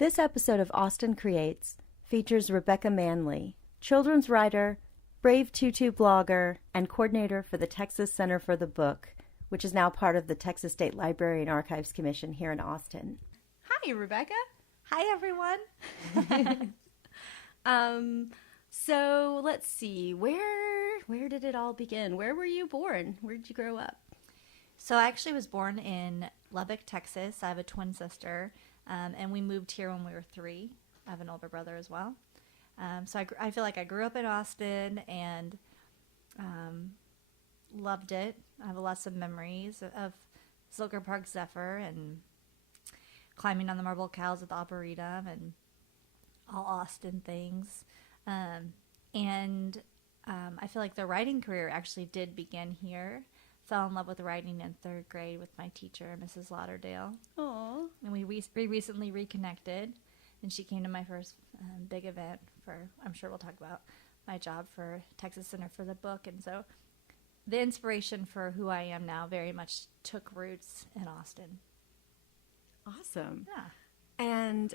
This episode of Austin Creates features Rebekah Manley, children's writer, Brave Tutu blogger, and coordinator for the Texas Center for the Book, which is now part of the Texas State Library and Archives Commission here in Austin. Hi, Rebekah. Hi, everyone. So let's see, where did it all begin? Where were you born? Where did you grow up? So I actually was born in Lubbock, Texas. I have a twin sister, and we moved here when we were 3. I have an older brother as well. So I feel like I grew up in Austin and loved it. I have lots of memories of Zilker Park Zephyr and climbing on the marble cows at the Arboretum and all Austin things. I feel like the writing career actually did begin here. Fell in love with writing in 3rd grade with my teacher, Mrs. Lauderdale. Aww. And we recently reconnected, and she came to my first big event for, I'm sure we'll talk about, my job for Texas Center for the Book. And so the inspiration for who I am now very much took roots in Austin. Awesome. Yeah. And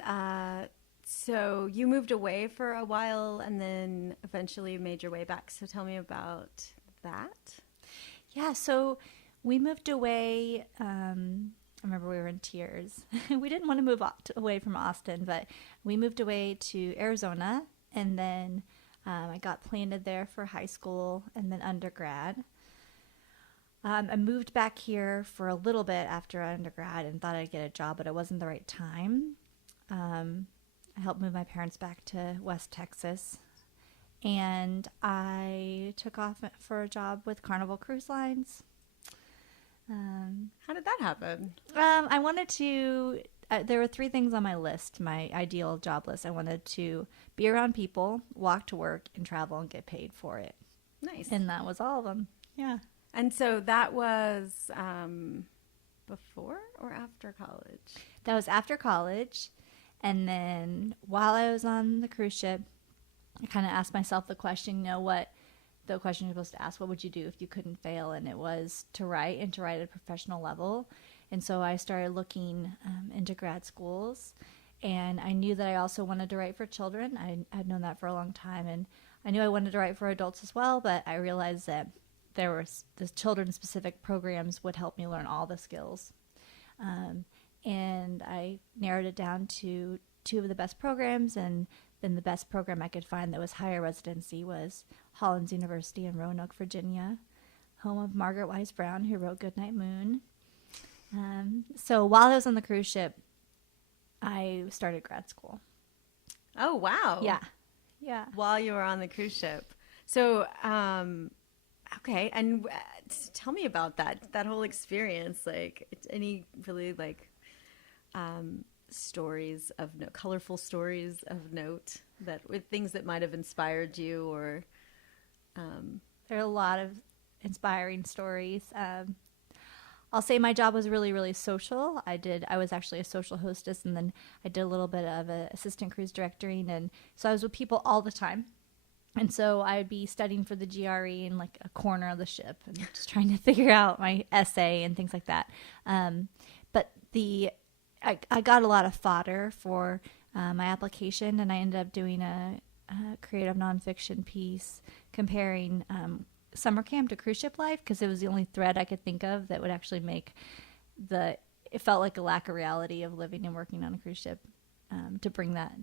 so you moved away for a while and then eventually made your way back. So tell me about that. Yeah, so we moved away. I remember we were in tears. We didn't want to move away from Austin, but we moved away to Arizona, and then I got planted there for high school and then undergrad. I moved back here for a little bit after undergrad and thought I'd get a job, but it wasn't the right time. I helped move my parents back to West Texas, and I took off for a job with Carnival Cruise Lines. How did that happen? I wanted to, there were 3 things on my list, my ideal job list. I wanted to be around people, walk to work, and travel and get paid for it. Nice. And that was all of them. Yeah. And so that was before or after college? That was after college. And then while I was on the cruise ship, I kind of asked myself the question, what the question you're supposed to ask, what would you do if you couldn't fail? And it was to write, and to write at a professional level. And so I started looking into grad schools, and I knew that I also wanted to write for children. I had known that for a long time, and I knew I wanted to write for adults as well, but I realized that there were the children-specific programs would help me learn all the skills. And I narrowed it down to 2 of the best programs, and then the best program I could find that was higher residency was Hollins University in Roanoke, Virginia, home of Margaret Wise Brown, who wrote Goodnight Moon. So while I was on the cruise ship, I started grad school. Oh, wow. Yeah. While you were on the cruise ship. So, okay. And tell me about that whole experience. Like, any really, like, stories of colorful stories of note with things that might have inspired you, or there are a lot of inspiring stories. I'll say my job was really, really social. I was actually a social hostess, and then I did a little bit of assistant cruise directoring, and so I was with people all the time. And so I'd be studying for the GRE in like a corner of the ship and just trying to figure out my essay and things like that. But I got a lot of fodder for my application, and I ended up doing a creative nonfiction piece comparing summer camp to cruise ship life, because it was the only thread I could think of that would actually make it felt like a lack of reality of living and working on a cruise ship, to bring that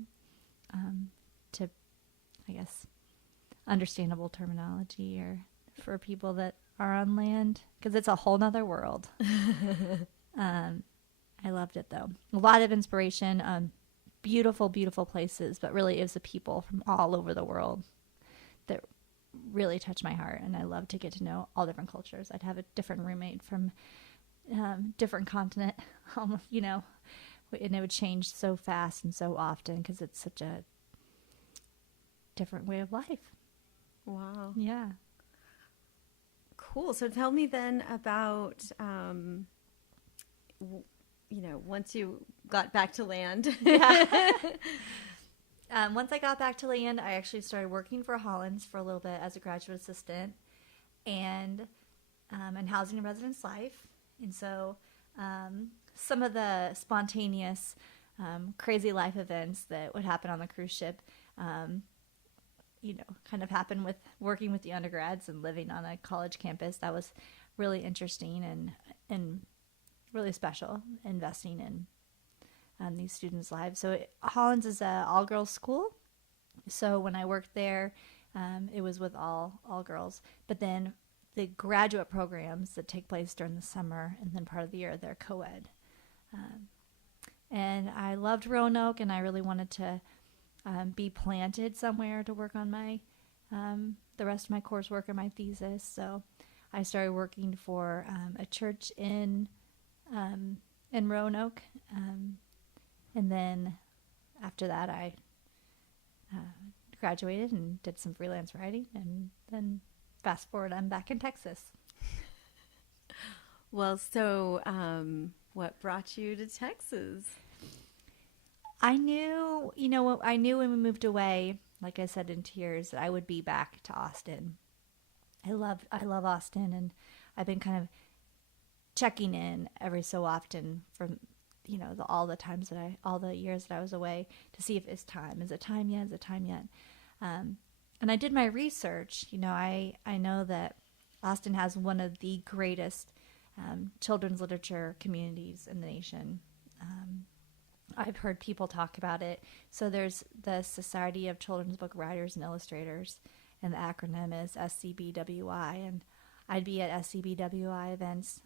to, I guess, understandable terminology or for people that are on land, because it's a whole nother world. I loved it, though. A lot of inspiration, beautiful, beautiful places, but really it was the people from all over the world that really touched my heart, and I love to get to know all different cultures. I'd have a different roommate from different continent, and it would change so fast and so often because it's such a different way of life. Wow. Yeah. Cool. So tell me then about, once you got back to land. Yeah. Once I got back to land, I actually started working for Hollins for a little bit as a graduate assistant, and in housing and residence life. And so some of the spontaneous crazy life events that would happen on the cruise ship, kind of happen with working with the undergrads and living on a college campus. That was really interesting and really special, investing in these students' lives. So Hollins is a all-girls school. So when I worked there, it was with all girls. But then the graduate programs that take place during the summer and then part of the year, they're co-ed. And I loved Roanoke, and I really wanted to be planted somewhere to work on my the rest of my coursework and my thesis. So I started working for a church in Roanoke, and then after that I graduated and did some freelance writing, and then fast forward, I'm back in Texas. Well, so what brought you to Texas? I knew when we moved away, like I said in tears, that I would be back to Austin. I love Austin, and I've been kind of checking in every so often from, all the years that I was away to see if it's time. Is it time yet? Is it time yet? And I did my research. I know that Austin has one of the greatest children's literature communities in the nation. I've heard people talk about it. So there's the Society of Children's Book Writers and Illustrators, and the acronym is SCBWI. And I'd be at SCBWI events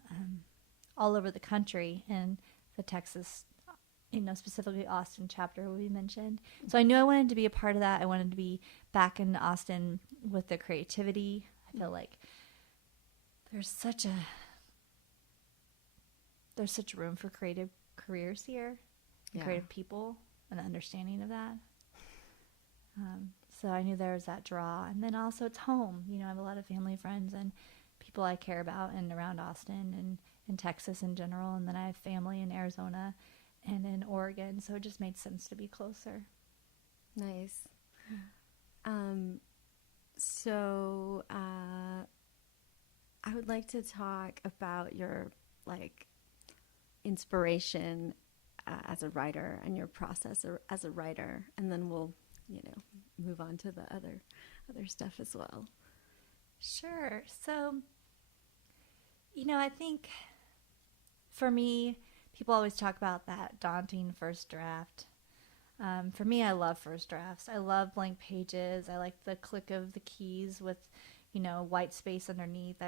all over the country, and the Texas, specifically Austin chapter will be mentioned. So I knew I wanted to be a part of that. I wanted to be back in Austin with the creativity. I feel like there's such room for creative careers here. Yeah. Creative people and understanding of that. So I knew there was that draw. And then also it's home. I have a lot of family, friends, and people I care about and around Austin and in Texas in general. And then I have family in Arizona and in Oregon. So it just made sense to be closer. Nice. So I would like to talk about your inspiration as a writer and your process as a writer, and then we'll move on to the other stuff as well. Sure. So I think for me, people always talk about that daunting first draft. For me, I love first drafts. I love blank pages. I like the click of the keys with white space underneath.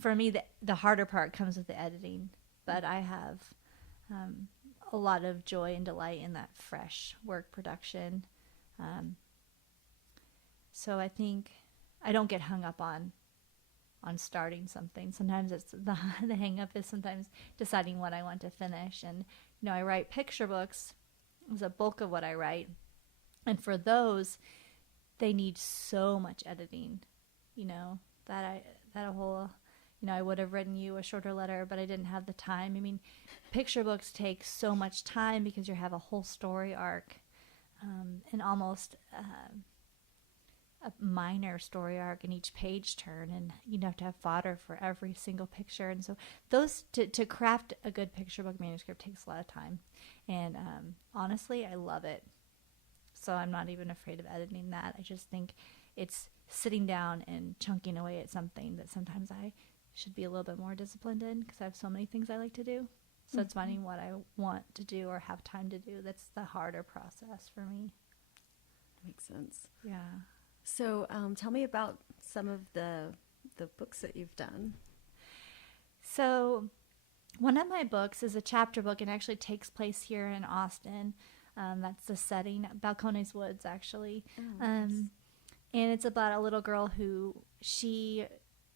For me, the harder part comes with the editing, but I have a lot of joy and delight in that fresh work production. So I think I don't get hung up on starting something. Sometimes it's the hang up is sometimes deciding what I want to finish. And I write picture books. It's a bulk of what I write, and for those, they need so much editing. I would have written you a shorter letter, but I didn't have the time. I mean, picture books take so much time because you have a whole story arc, and almost a minor story arc in each page turn, and you have to have fodder for every single picture. And so those to craft a good picture book manuscript takes a lot of time, and honestly, I love it. So I'm not even afraid of editing that. I just think it's sitting down and chunking away at something that sometimes I should be a little bit more disciplined in, because I have so many things I like to do. So it's finding what I want to do or have time to do. That's the harder process for me. Makes sense. Yeah. So tell me about some of the books that you've done. So one of my books is a chapter book, and actually takes place here in Austin. That's the setting, Balcones Woods, actually. Oh, nice. And it's about a little girl who she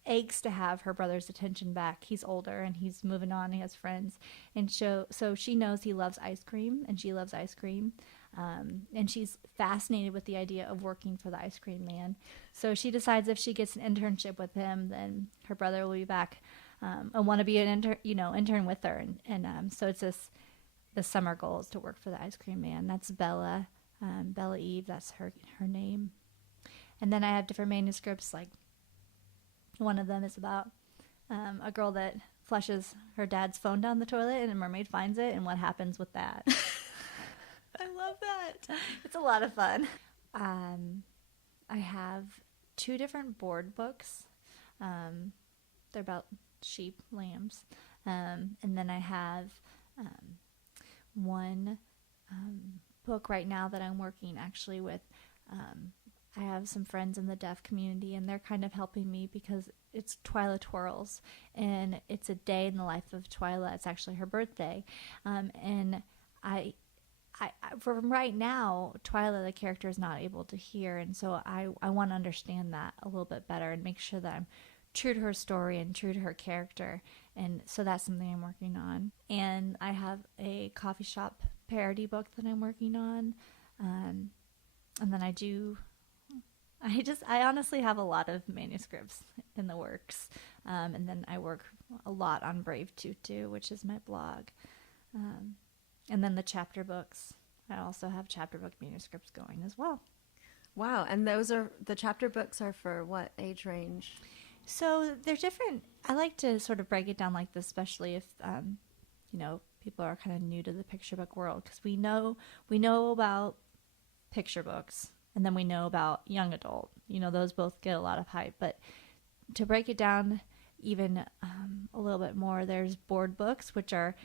aches to have her brother's attention back. He's older and he's moving on. He has friends. And so she knows he loves ice cream, and she loves ice cream. And she's fascinated with the idea of working for the ice cream man. So she decides if she gets an internship with him, then her brother will be back and want to be an intern with her. And so it's the summer goal is to work for the ice cream man. That's Bella, Bella Eve. That's her name. And then I have different manuscripts. Like one of them is about a girl that flushes her dad's phone down the toilet and a mermaid finds it and what happens with that. I love that. It's a lot of fun. I have 2 different board books. They're about sheep, lambs. And then I have one book right now that I'm working actually with. I have some friends in the deaf community, and they're kind of helping me because it's Twyla Twirls, and it's a day in the life of Twyla. It's actually her birthday. And I from right now, Twyla, the character, is not able to hear, and so I want to understand that a little bit better and make sure that I'm true to her story and true to her character. And so that's something I'm working on. And I have a coffee shop parody book that I'm working on. And then I honestly have a lot of manuscripts in the works. And then I work a lot on Brave Tutu, which is my blog. And then the chapter books. I also have chapter book manuscripts going as well. Wow. And the chapter books are for what age range? So they're different. I like to sort of break it down like this, especially if, people are kind of new to the picture book world, because we know about picture books, and then we know about young adult. Those both get a lot of hype. But to break it down even a little bit more, there's board books, which are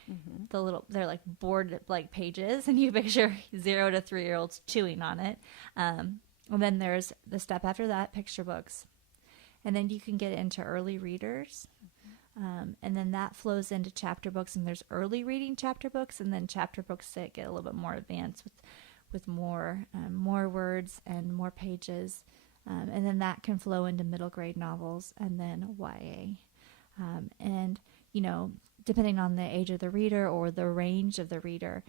they're like board like pages, and you picture 0 to 3-year-olds chewing on it. And then there's the step after that, picture books. And then you can get into early readers. And then that flows into chapter books, and there's early reading chapter books, and then chapter books that get a little bit more advanced with more words and more pages. And then that can flow into middle grade novels and then YA. And, depending on the age of the reader or the range of the reader,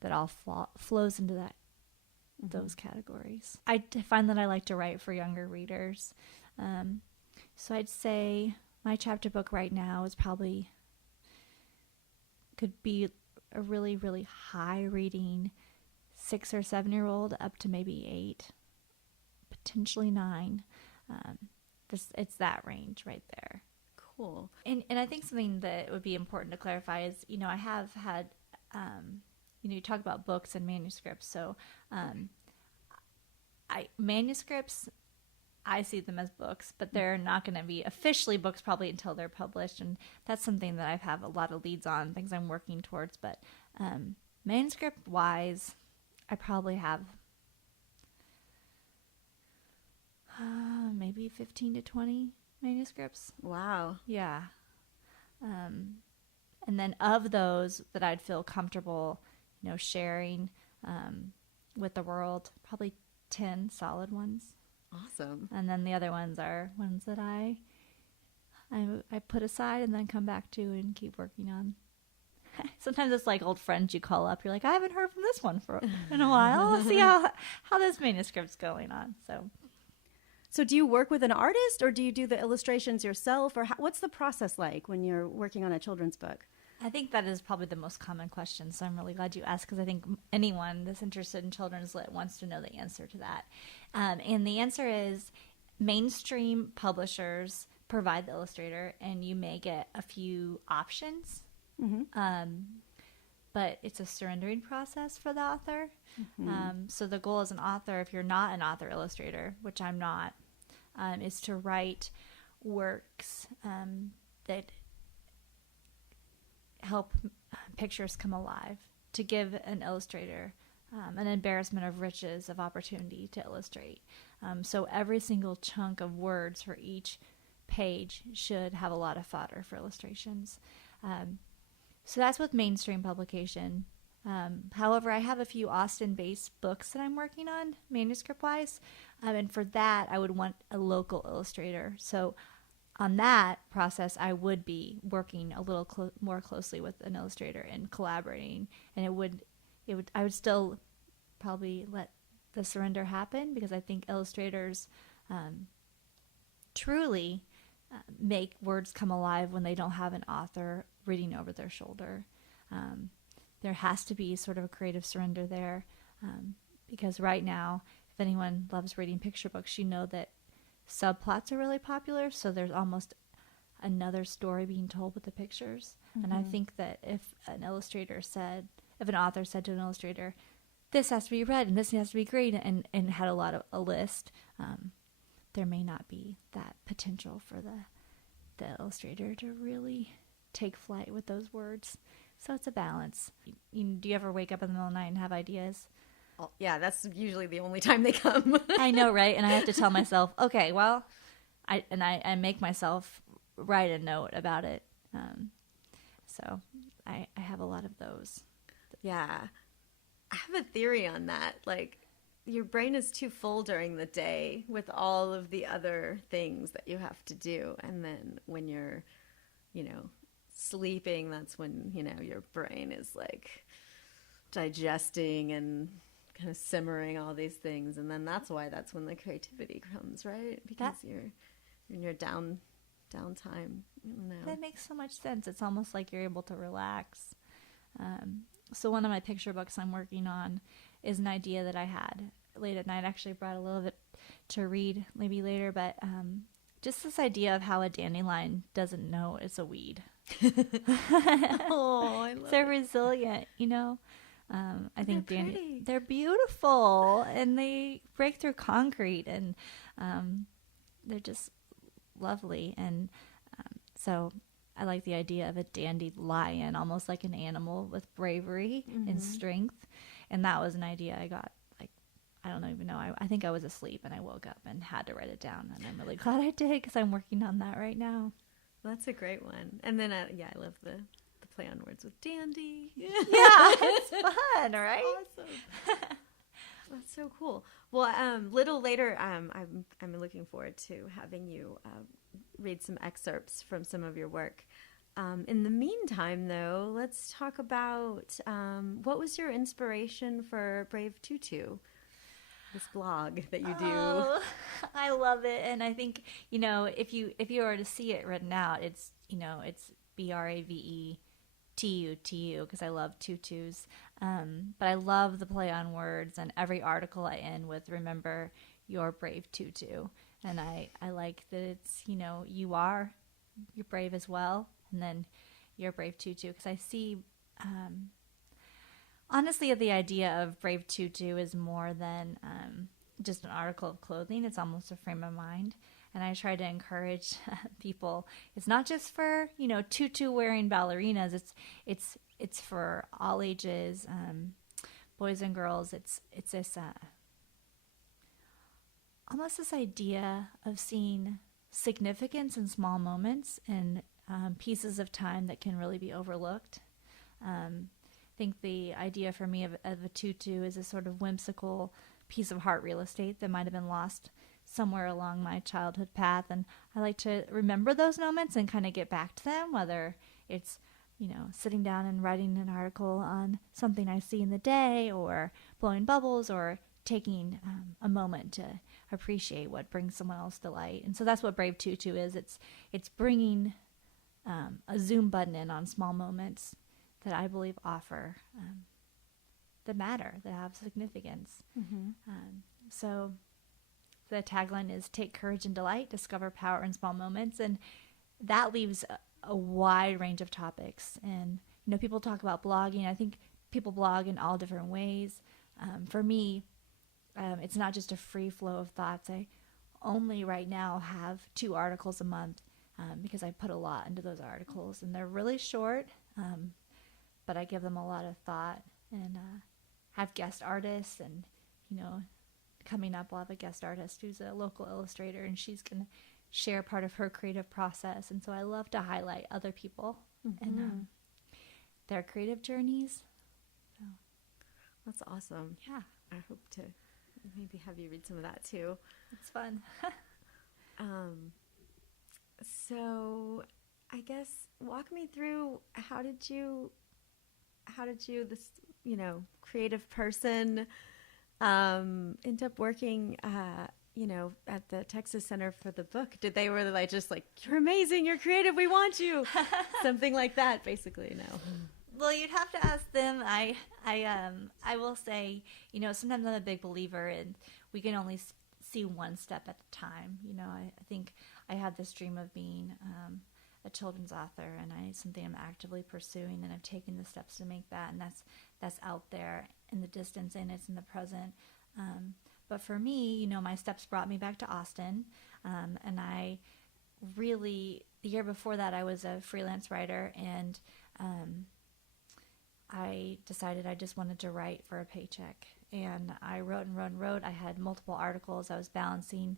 that all flows into those categories. I find that I like to write for younger readers. So I'd say my chapter book right now is probably could be a really, really high reading 6 or 7-year-old up to maybe 8, potentially 9. It's that range right there. Cool. And I think something that would be important to clarify is, I have had, you talk about books and manuscripts. So manuscripts, I see them as books, but they're not going to be officially books probably until they're published. And that's something that I have a lot of leads on, things I'm working towards. But manuscript-wise, I probably have maybe 15 to 20 manuscripts. Wow. Yeah. And then of those that I'd feel comfortable, sharing with the world, probably 10 solid ones. Awesome. And then the other ones are ones that I put aside and then come back to and keep working on. Sometimes it's like old friends you call up. You're like, I haven't heard from this one in a while. Let's see how this manuscript's going on. So do you work with an artist, or do you do the illustrations yourself, or what's the process like when you're working on a children's book? I think that is probably the most common question, so I'm really glad you asked, because I think anyone that's interested in children's lit wants to know the answer to that. And the answer is mainstream publishers provide the illustrator, and you may get a few options, but it's a surrendering process for the author. So the goal as an author, if you're not an author illustrator, which I'm not, is to write works that help pictures come alive, to give an illustrator an embarrassment of riches of opportunity to illustrate. So every single chunk of words for each page should have a lot of fodder for illustrations. So that's with mainstream publication. However, I have a few Austin-based books that I'm working on, manuscript-wise, and for that, I would want a local illustrator. So on that process, I would be working a little more closely with an illustrator and collaborating, and I would still probably let the surrender happen, because I think illustrators truly make words come alive when they don't have an author reading over their shoulder. There has to be sort of a creative surrender there, because right now, if anyone loves reading picture books, you know that subplots are really popular, so there's almost another story being told with the pictures. And I think that if an author said to an illustrator, this has to be read and this has to be great, and had a list, there may not be that potential for the illustrator to really take flight with those words. So it's a balance. Do you ever wake up in the middle of the night and have ideas? Oh, yeah, that's usually the only time they come. I know, right? And I have to tell myself, okay, well, I make myself write a note about it. So I have a lot of those. Yeah. I have a theory on that. Like, your brain is too full during the day with all of the other things that you have to do. And then when you're, sleeping, that's when, your brain is like digesting and kind of simmering all these things. And then that's when the creativity comes, right? Because you're in your downtime. That makes so much sense. It's almost like you're able to relax. So one of my picture books I'm working on is an idea that I had late at night. I actually brought a little bit to read maybe later, but just this idea of how a dandelion doesn't know it's a weed. Oh, I love They're resilient, I think they're beautiful, and they break through concrete, and they're just lovely. And so I like the idea of a dandelion, almost like an animal with bravery and strength. And that was an idea I got, I don't even know. I think I was asleep and I woke up and had to write it down. And I'm really glad I did, because I'm working on that right now. That's a great one. And then, I love the play on words with dandy. Yeah, it's fun, right? Awesome. That's so cool. Well, little later, I'm looking forward to having you read some excerpts from some of your work. In the meantime, though, let's talk about what was your inspiration for Brave Tutu, this blog that you do. Oh, I love it, and I think if you were to see it written out, it's BRAVETUTU, because I love tutus. But I love the play on words, and every article I end with "Remember your brave tutu," and I like that it's you're brave as well, and then you're brave tutu, because I see. Honestly, the idea of Brave Tutu is more than just an article of clothing. It's almost a frame of mind. And I try to encourage people. It's not just for, tutu-wearing ballerinas. It's for all ages, boys and girls. It's this almost this idea of seeing significance in small moments and pieces of time that can really be overlooked. I think the idea for me of a tutu is a sort of whimsical piece of heart real estate that might have been lost somewhere along my childhood path. And I like to remember those moments and kind of get back to them, whether it's, sitting down and writing an article on something I see in the day, or blowing bubbles, or taking a moment to appreciate what brings someone else delight. And so that's what Brave Tutu is. It's bringing a zoom button in on small moments that I believe offer that matter, that have significance. So the tagline is "Take courage and delight, discover power in small moments," and that leaves a wide range of topics. And people talk about blogging. I think people blog in all different ways. For me, it's not just a free flow of thoughts. I only right now have 2 articles a month because I put a lot into those articles, and they're really short. But I give them a lot of thought, and have guest artists, and coming up I'll have a guest artist who's a local illustrator, and she's going to share part of her creative process. And so I love to highlight other people and their creative journeys. So that's awesome. Yeah, I hope to maybe have you read some of that too. it's fun. So I guess walk me through how did you this creative person end up working at the Texas Center for the Book? Were they just like, "You're amazing, you're creative, we want you," something like that, basically? No. Well, you'd have to ask them. I will say, sometimes I'm a big believer in we can only see one step at a time. I think I had this dream of being a children's author, and it's something I'm actively pursuing, and I've taken the steps to make that, and that's out there in the distance, and it's in the present. But for me, my steps brought me back to Austin, and I really, the year before that, I was a freelance writer, and I decided I just wanted to write for a paycheck. And I wrote and wrote and wrote. I had multiple articles. I was balancing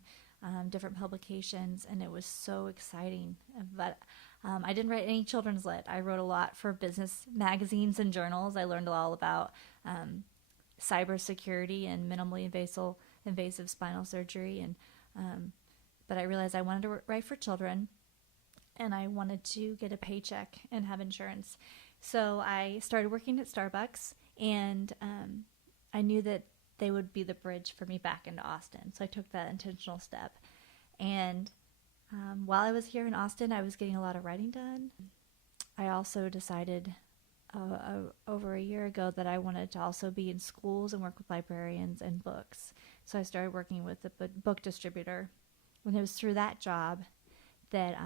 different publications, and it was so exciting. But I didn't write any children's lit. I wrote a lot for business magazines and journals. I learned all about cybersecurity and minimally invasive spinal surgery. And but I realized I wanted to write for children, and I wanted to get a paycheck and have insurance. So I started working at Starbucks, and I knew that they would be the bridge for me back into Austin. So I took that intentional step. And while I was here in Austin, I was getting a lot of writing done. I also decided over a year ago that I wanted to also be in schools and work with librarians and books. So I started working with a book distributor. And it was through that job that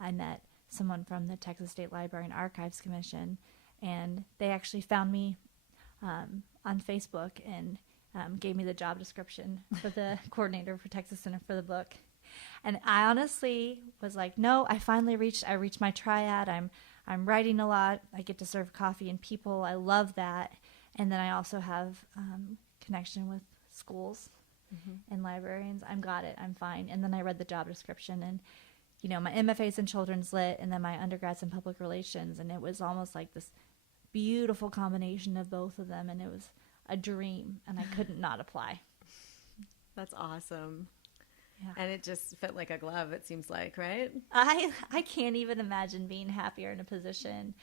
I met someone from the Texas State Library and Archives Commission, and they actually found me on Facebook and gave me the job description for the coordinator for Texas Center for the Book. And I honestly was like, no, I reached my triad. I'm writing a lot. I get to serve coffee and people. I love that. And then I also have connection with schools and librarians. I'm got it. I'm fine. And then I read the job description, and my MFA's in children's lit, and then my undergrad's in public relations, and it was almost like this beautiful combination of both of them, and it was a dream, and I couldn't not apply. That's awesome. Yeah. And it just fit like a glove, it seems like, right? I can't even imagine being happier in a position.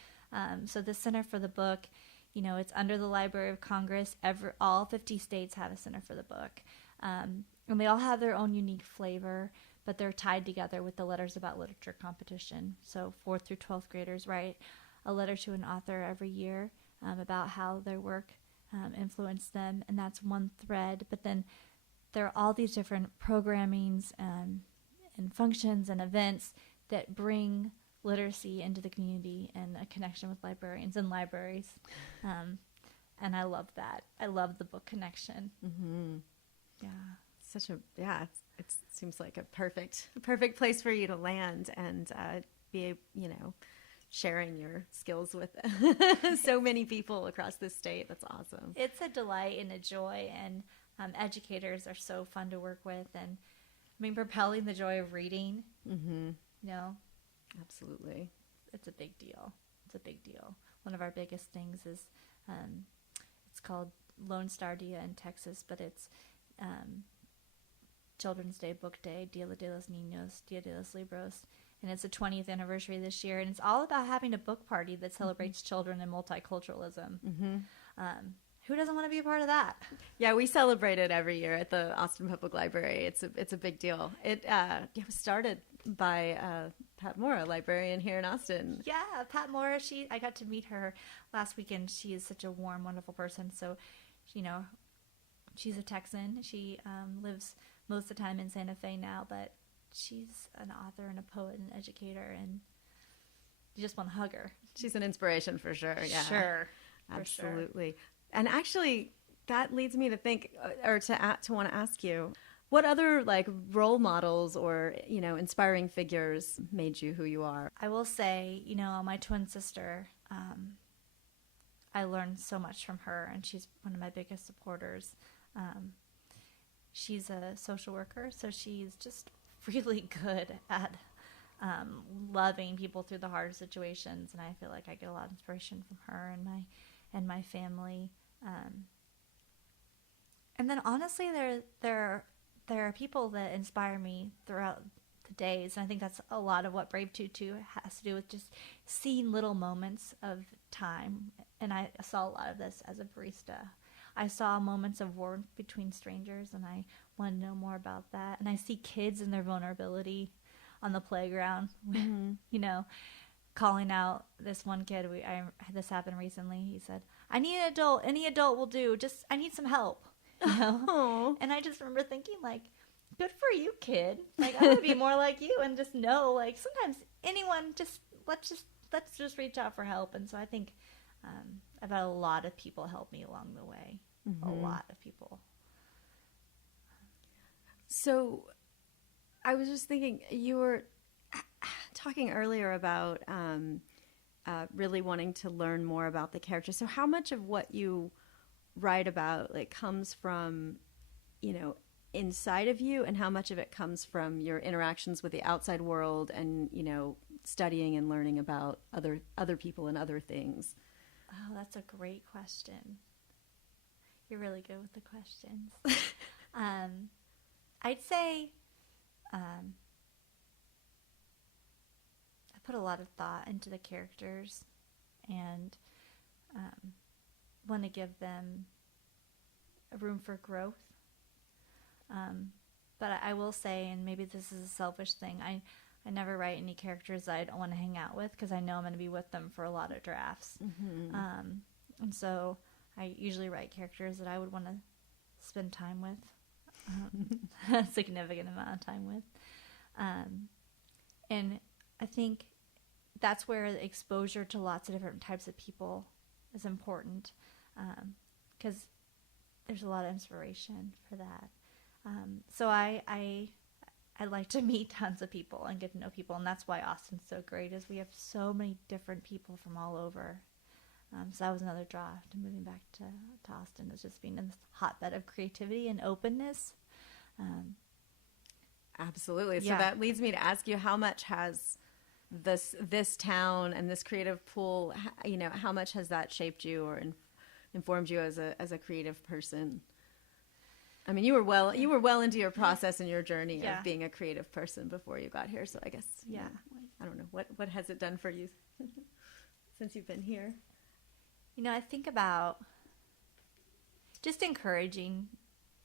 So the Center for the Book, it's under the Library of Congress. All 50 states have a Center for the Book. And they all have their own unique flavor, but they're tied together with the Letters About Literature competition. So 4th through 12th graders write a letter to an author every year about how their work influenced them, and that's one thread. But then there are all these different programmings and functions and events that bring literacy into the community and a connection with librarians and libraries. And I love that. I love the book connection. Mm-hmm. Yeah. It seems like a perfect place for you to land and be, sharing your skills with so many people across the state. That's awesome. It's a delight and a joy, and educators are so fun to work with, and propelling the joy of reading. Mm-hmm. Absolutely. It's a big deal. One of our biggest things is it's called Lone Star Dia in Texas, but it's Children's Day, Book Day, Dia de los Niños, Dia de los Libros, and it's the 20th anniversary this year, and it's all about having a book party that celebrates children and multiculturalism. Mm-hmm. Who doesn't want to be a part of that? Yeah, we celebrate it every year at the Austin Public Library. It's a big deal. It was started by Pat Moore, a librarian here in Austin. Yeah, Pat Moore. I got to meet her last weekend. She is such a warm, wonderful person. So, she's a Texan. She lives most of the time in Santa Fe now, but she's an author and a poet and an educator, and you just want to hug her. She's an inspiration for sure. Yeah, sure, absolutely. Sure. And actually, that leads me to think, or to want to ask you, what other role models or inspiring figures made you who you are? I will say, my twin sister. I learned so much from her, and she's one of my biggest supporters. She's a social worker, so she's just really good at loving people through the hard situations, and I feel like I get a lot of inspiration from her and my family. And then honestly, there are people that inspire me throughout the days, and I think that's a lot of what Brave Tutu has to do with just seeing little moments of time. And I saw a lot of this as a barista. I saw moments of warmth between strangers, and I want to know more about that. And I see kids and their vulnerability on the playground, calling out this one kid. This happened recently. He said, "I need an adult. Any adult will do. I need some help." And I just remember thinking, good for you, kid. I want to be more like you and just know, sometimes anyone, just let's just reach out for help. And so I think I've had a lot of people help me along the way. A lot of people. So I was just thinking, you were talking earlier about really wanting to learn more about the character. So how much of what you write about like comes from, inside of you, and how much of it comes from your interactions with the outside world and, studying and learning about other people and other things? Oh, that's a great question. You're really good with the questions. I'd say I put a lot of thought into the characters and want to give them a room for growth. But I will say, and maybe this is a selfish thing, I never write any characters that I don't want to hang out with because I know I'm going to be with them for a lot of drafts. And so I usually write characters that I would want to spend time with, a significant amount of time with. And I think that's where the exposure to lots of different types of people is important, because there's a lot of inspiration for that. So I like to meet tons of people and get to know people, and that's why Austin's so great, is we have so many different people from all over. So that was another draw to moving back to Austin, is just being in this hotbed of creativity and openness. Absolutely. So that leads me to ask you, how much has this town and this creative pool, how much has that shaped you or informed you as a creative person? I mean, you were well into your process and your journey of being a creative person before you got here. So I guess, I don't know, what has it done for you since you've been here? I think about just encouraging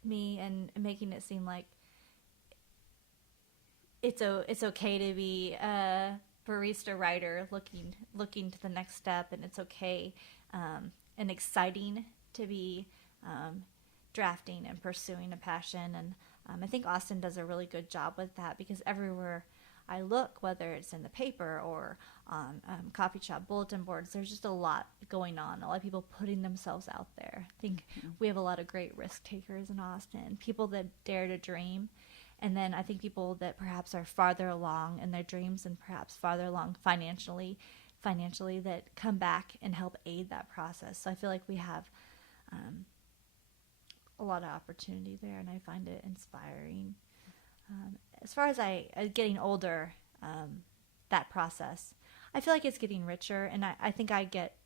me and making it seem like it's okay to be a barista writer looking to the next step, and it's okay and exciting to be drafting and pursuing a passion. And I think Austin does a really good job with that, because everywhere I look, whether it's in the paper or on coffee shop bulletin boards, there's just a lot going on. A lot of people putting themselves out there. I think we have a lot of great risk takers in Austin, people that dare to dream. And then I think people that perhaps are farther along in their dreams and perhaps farther along financially that come back and help aid that process. So I feel like we have a lot of opportunity there, and I find it inspiring. As far as getting older, that process, I feel like it's getting richer, and I think I get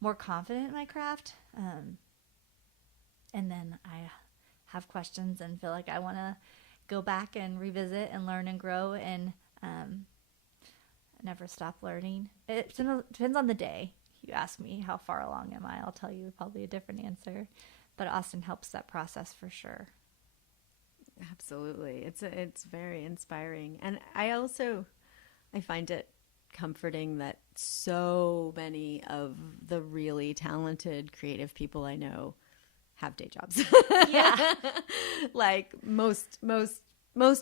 more confident in my craft. And then I have questions and feel like I want to go back and revisit and learn and grow, and never stop learning. It depends on the day. You ask me how far along am I, I'll tell you probably a different answer. But Austin helps that process for sure. Absolutely. It's very inspiring. And I find it comforting that so many of the really talented creative people I know have day jobs. Yeah. Like most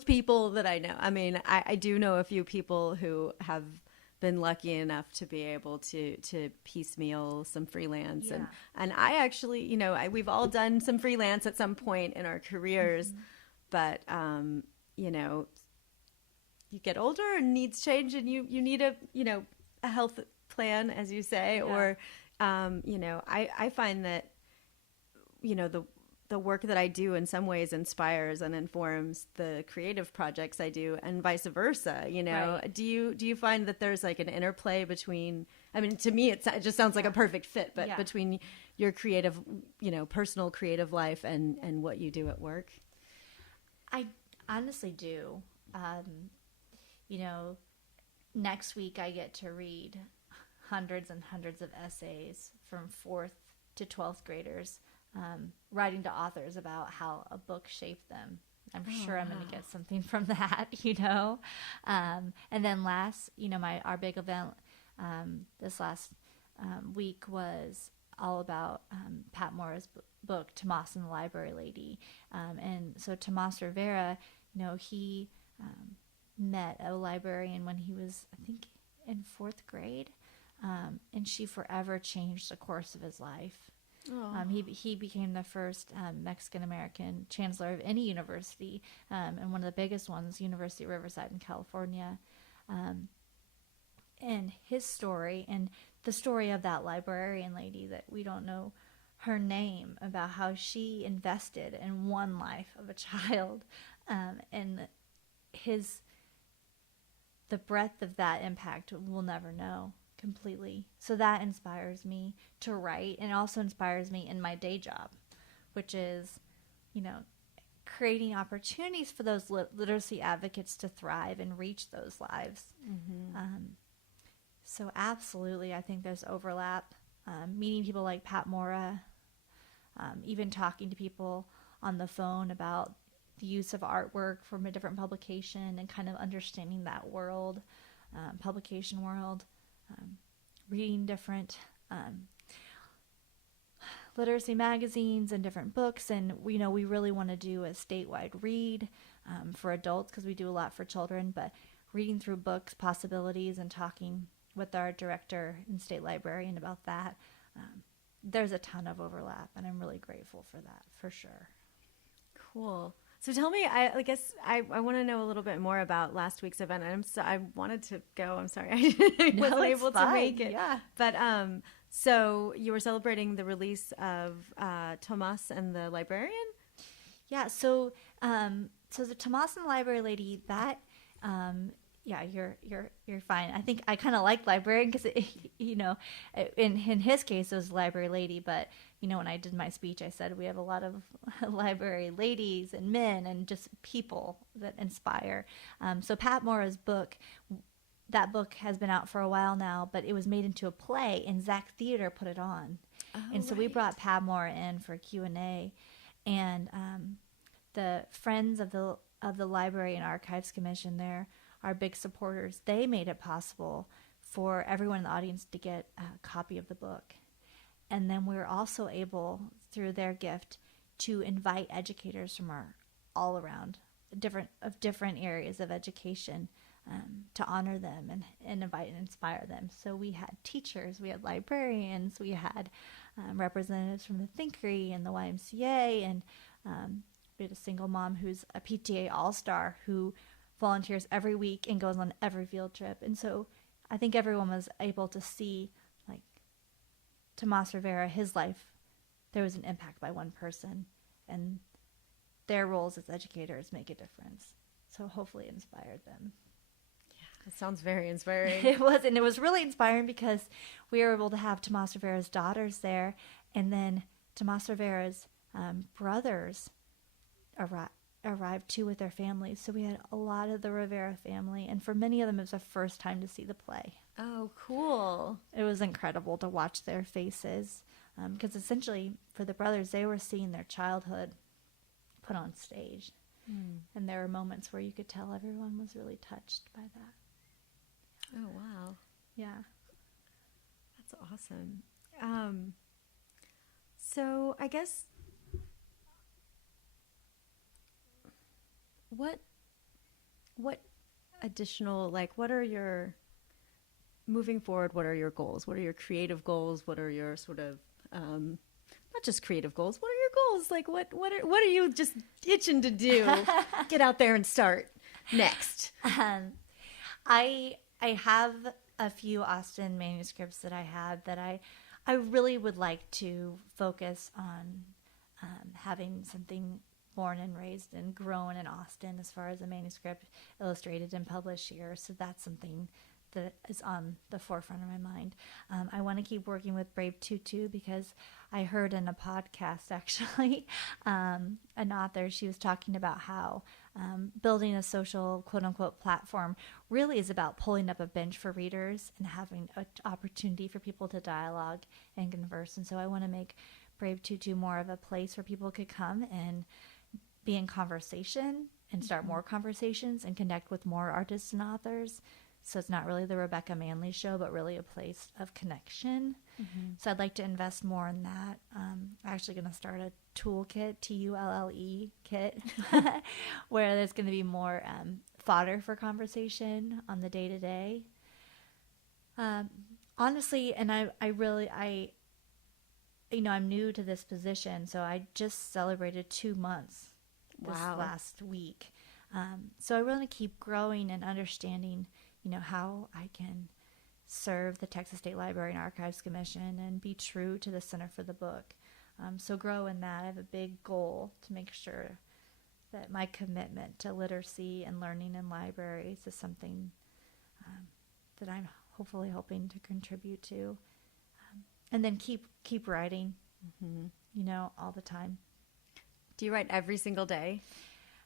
people that I know. I mean, I do know a few people who have been lucky enough to be able to piecemeal some freelance. Yeah. And I actually, we've all done some freelance at some point in our careers, but, you get older and needs change, and you need a health plan, as you say, or, I find that, the work that I do in some ways inspires and informs the creative projects I do, and vice versa. Right. Do you find that there's like an interplay between? I mean, to me, it just sounds like a perfect fit, but between your creative, personal creative life and what you do at work. I honestly do. Next week I get to read hundreds and hundreds of essays from 4th to 12th graders, writing to authors about how a book shaped them. I'm sure I'm going to get something from that, And then our big event this last week was all about Pat Morra's book, Tomas and the Library Lady. And so Tomas Rivera, he met a librarian when he was, I think, in fourth grade, and she forever changed the course of his life. He became the first Mexican American chancellor of any university, and one of the biggest ones, University of Riverside in California. And his story, and the story of that librarian lady that we don't know her name, about how she invested in one life of a child, and the breadth of that impact we'll never know completely. So that inspires me to write, and also inspires me in my day job, which is, creating opportunities for those literacy advocates to thrive and reach those lives. So absolutely, I think there's overlap. Meeting people like Pat Mora, even talking to people on the phone about the use of artwork from a different publication, and kind of understanding that world, publication world. Reading different literacy magazines and different books, and we really want to do a statewide read for adults, because we do a lot for children, but reading through books, possibilities, and talking with our director and state librarian about that, there's a ton of overlap, and I'm really grateful for that, for sure. Cool. So tell me, I guess I want to know a little bit more about last week's event. I wanted to go. I'm sorry, I wasn't able to make it. Yeah. But so you were celebrating the release of Tomas and the Librarian? Yeah. So the Tomas and the Library Lady, that yeah, you're fine. I think I kind of like librarian because in his case it was library lady, but when I did my speech, I said we have a lot of library ladies and men and just people that inspire. So Pat Mora's book, that book has been out for a while now, but it was made into a play, and Zach Theater put it on. And so we brought Pat Mora in for Q&A, and the Friends of the Library and Archives Commission there are big supporters. They made it possible for everyone in the audience to get a copy of the book. And then we were also able, through their gift, to invite educators from all around, different areas of education, to honor them and invite and inspire them. So we had teachers, we had librarians, we had representatives from the Thinkery and the YMCA, and we had a single mom who's a PTA All-Star who volunteers every week and goes on every field trip. And so I think everyone was able to see, like, Tomas Rivera, his life, there was an impact by one person, and their roles as educators make a difference. So hopefully it inspired them. Yeah, it sounds very inspiring. It was, and it was really inspiring because we were able to have Tomas Rivera's daughters there, and then Tomas Rivera's brothers arrived too with their families. So we had a lot of the Rivera family, and for many of them it was the first time to see the play. Oh, cool. It was incredible to watch their faces, because essentially for the brothers, they were seeing their childhood put on stage. And there were moments where you could tell everyone was really touched by that. Oh, wow. Yeah. That's awesome. So I guess what additional, what are your, moving forward, what are your goals? What are your creative goals? What are your sort of, not just creative goals, what are your goals? What are you just itching to do? Get out there and start next. I have a few Austin manuscripts that I have that I really would like to focus on having something born and raised and grown in Austin as far as a manuscript illustrated and published here. So that's something that is on the forefront of my mind. I want to keep working with Brave Tutu because I heard in a podcast, actually, an author, she was talking about how building a social quote-unquote platform really is about pulling up a bench for readers and having an opportunity for people to dialogue and converse. And so I want to make Brave Tutu more of a place where people could come and be in conversation and start more conversations and connect with more artists and authors. So it's not really the Rebekah Manley show, but really a place of connection. So I'd like to invest more in that. I'm actually going to start a toolkit, TULLE kit, where there's going to be more fodder for conversation on the day-to-day. Honestly, and I'm new to this position, so I just celebrated 2 months this Wow. last week. So I really keep growing and understanding, how I can serve the Texas State Library and Archives Commission and be true to the Center for the Book. So grow in that. I have a big goal to make sure that my commitment to literacy and learning in libraries is something that I'm hopefully hoping to contribute to. And then keep writing, all the time. Do you write every single day?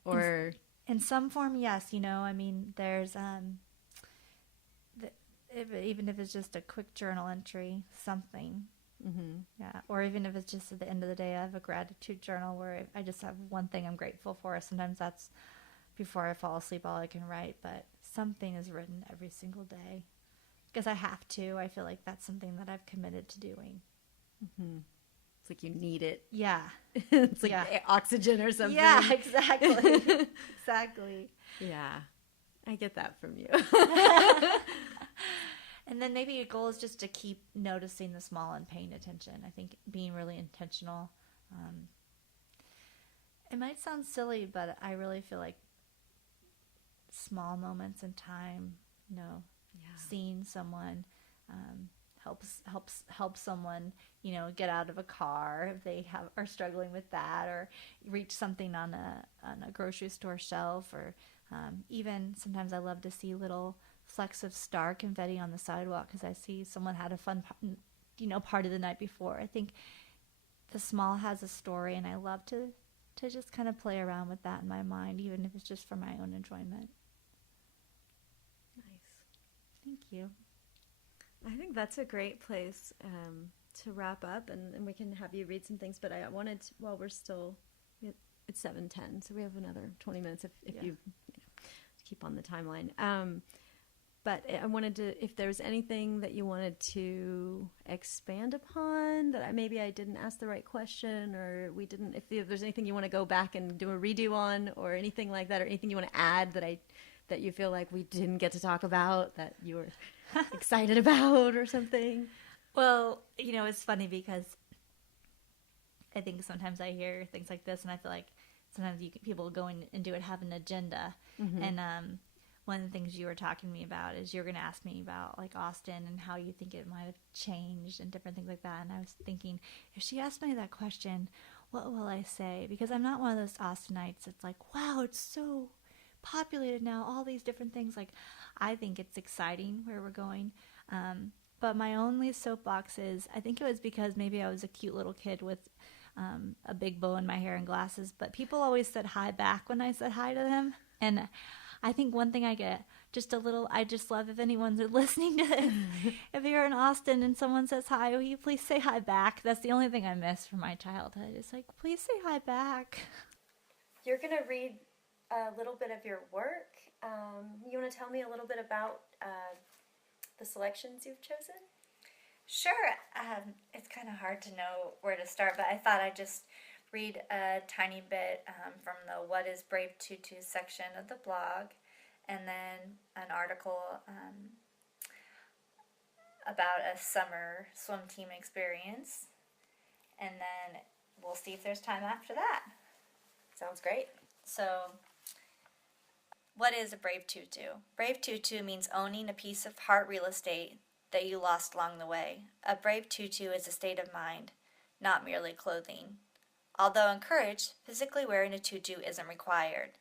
Or In some form, yes. There's even if it's just a quick journal entry, something. Yeah. Or even if it's just at the end of the day, I have a gratitude journal where I just have one thing I'm grateful for. Sometimes that's before I fall asleep, all I can write, but something is written every single day because I have to. I feel like that's something that I've committed to doing. it's like you need it. Yeah. It's like oxygen or something. Yeah, exactly. Exactly. Yeah. I get that from you. And then maybe a goal is just to keep noticing the small and paying attention. I think being really intentional. It might sound silly, but I really feel like small moments in time, seeing someone helps someone, get out of a car if they are struggling with that, or reach something on a grocery store shelf, or even sometimes I love to see little flecks of star confetti on the sidewalk because I see someone had a fun, party the night before. I think the small has a story, and I love to just kind of play around with that in my mind, even if it's just for my own enjoyment. Nice. Thank you. I think that's a great place to wrap up, and we can have you read some things. But I wanted to, while we're still, it's 7:10, so we have another 20 minutes if you keep on the timeline. But I wanted to, if there's anything that you wanted to expand upon that maybe I didn't ask the right question, or we didn't, if there's anything you want to go back and do a redo on, or anything like that, or anything you want to add that you feel like we didn't get to talk about that you were excited about or something. Well, it's funny because I think sometimes I hear things like this and I feel like sometimes people go in and do it, have an agenda. And one of the things you were talking to me about is you're going to ask me about like Austin and how you think it might have changed and different things like that. And I was thinking, if she asked me that question, what will I say? Because I'm not one of those Austinites. It's like, wow, it's so populated now, all these different things. Like, I think it's exciting where we're going. But my only soapbox is, I think it was because maybe I was a cute little kid with a big bow in my hair and glasses, but people always said hi back when I said hi to them. And I think one thing I get I just love if anyone's listening to this. If you're in Austin and someone says hi, will you please say hi back? That's the only thing I miss from my childhood. It's like, please say hi back. You're going to read a little bit of your work. You want to tell me a little bit about the selections you've chosen? Sure. It's kind of hard to know where to start, but I thought I'd just read a tiny bit from the What is Brave Tutu section of the blog, and then an article about a summer swim team experience, and then we'll see if there's time after that. Sounds great. So, what is a brave tutu? Brave tutu means owning a piece of heart real estate that you lost along the way. A brave tutu is a state of mind, not merely clothing. Although encouraged, physically wearing a tutu isn't required.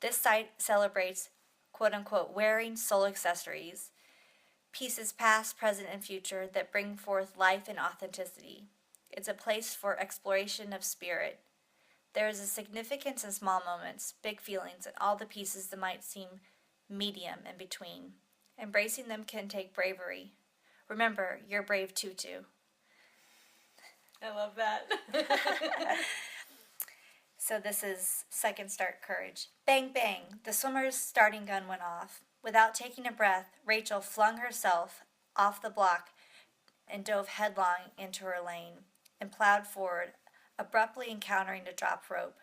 This site celebrates, quote-unquote, wearing soul accessories, pieces past, present, and future that bring forth life and authenticity. It's a place for exploration of spirit. There is a significance in small moments, big feelings, and all the pieces that might seem medium in between. Embracing them can take bravery. Remember, you're brave tutu. I love that. So this is Second Start Courage. Bang, bang, the swimmer's starting gun went off. Without taking a breath, Rachel flung herself off the block and dove headlong into her lane and plowed forward, abruptly encountering a drop rope.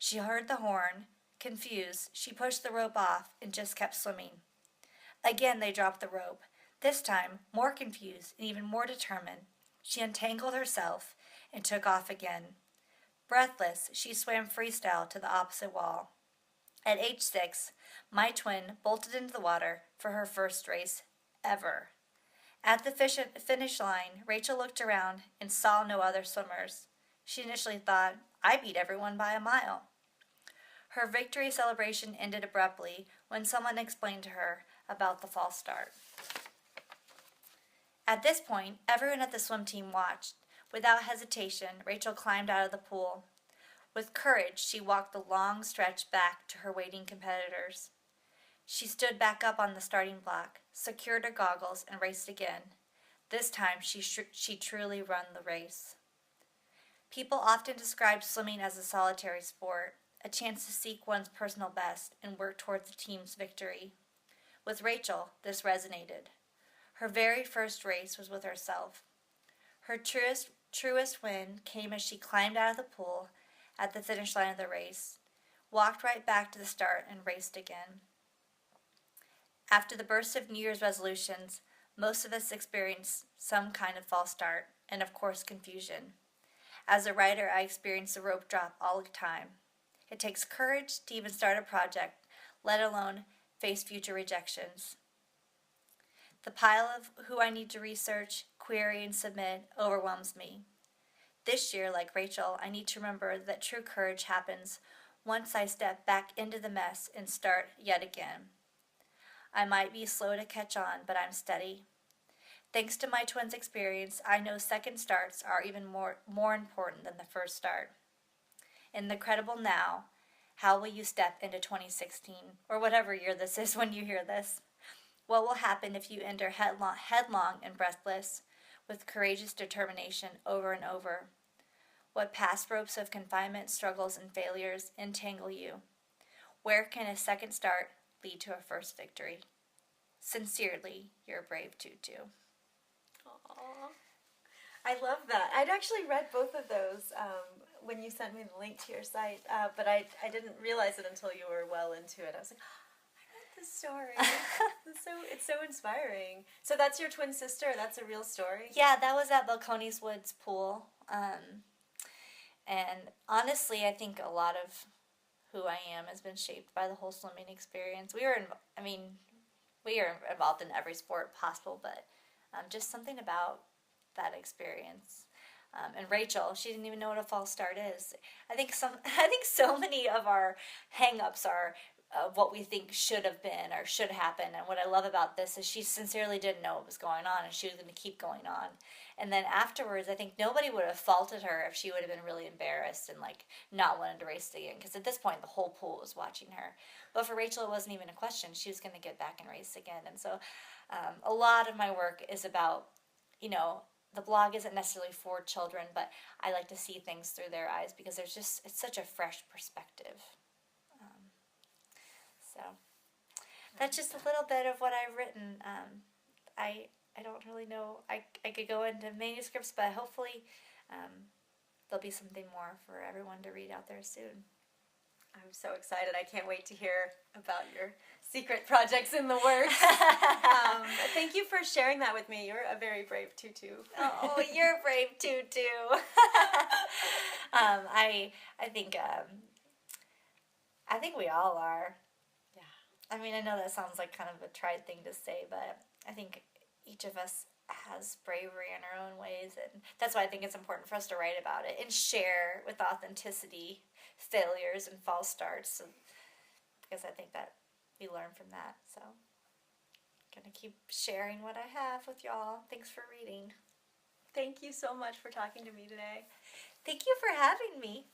She heard the horn. Confused, she pushed the rope off and just kept swimming. Again they dropped the rope. This time, more confused and even more determined, she untangled herself and took off again. Breathless, she swam freestyle to the opposite wall. At age 6, my twin bolted into the water for her first race ever. At the finish line, Rachel looked around and saw no other swimmers. She initially thought, I beat everyone by a mile. Her victory celebration ended abruptly when someone explained to her about the false start. At this point, everyone at the swim team watched. Without hesitation, Rachel climbed out of the pool. With courage, she walked the long stretch back to her waiting competitors. She stood back up on the starting block, secured her goggles, and raced again. This time, she truly ran the race. People often describe swimming as a solitary sport, a chance to seek one's personal best and work towards the team's victory. With Rachel, this resonated. Her very first race was with herself. Her truest win came as she climbed out of the pool at the finish line of the race, walked right back to the start, and raced again. After the burst of New Year's resolutions, most of us experience some kind of false start, and of course confusion. As a writer, I experience the rope drop all the time. It takes courage to even start a project, let alone face future rejections. The pile of who I need to research, query, and submit overwhelms me. This year, like Rachel, I need to remember that true courage happens once I step back into the mess and start yet again. I might be slow to catch on, but I'm steady. Thanks to my twins' experience, I know second starts are even more important than the first start. In the credible now, how will you step into 2016, or whatever year this is when you hear this? What will happen if you enter headlong and breathless, with courageous determination over and over? What past ropes of confinement, struggles, and failures entangle you? Where can a second start lead to a first victory? Sincerely, your brave Tutu. Aww. I love that. I'd actually read both of those when you sent me the link to your site, but I didn't realize it until you were well into it. I was like, I read this story. It's so inspiring. So that's your twin sister? That's a real story? Yeah, that was at Balcones Woods Pool. And honestly, I think a lot of who I am has been shaped by the whole swimming experience. We are involved in every sport possible, but just something about that experience. And Rachel, she didn't even know what a false start is. I think so many of our hang-ups are what we think should have been or should happen. And what I love about this is she sincerely didn't know what was going on, and she was going to keep going on. And then afterwards, I think nobody would have faulted her if she would have been really embarrassed and not wanted to race again. Because at this point, the whole pool was watching her. But for Rachel, it wasn't even a question. She was going to get back and race again. And so a lot of my work is about, the blog isn't necessarily for children, but I like to see things through their eyes because it's such a fresh perspective. So that's just a little bit of what I've written. I don't really know. I could go into manuscripts, but hopefully there'll be something more for everyone to read out there soon. I'm so excited. I can't wait to hear about your secret projects in the works. Thank you for sharing that with me. You're a very brave Tutu. Oh, you're a brave Tutu. I think we all are. Yeah. I mean, I know that sounds like kind of a tried thing to say, but I think each of us has bravery in our own ways, and that's why I think it's important for us to write about it and share with authenticity failures and false starts, because I think that we learn from that. So I'm going to keep sharing what I have with y'all. Thanks for reading. Thank you so much for talking to me today. Thank you for having me.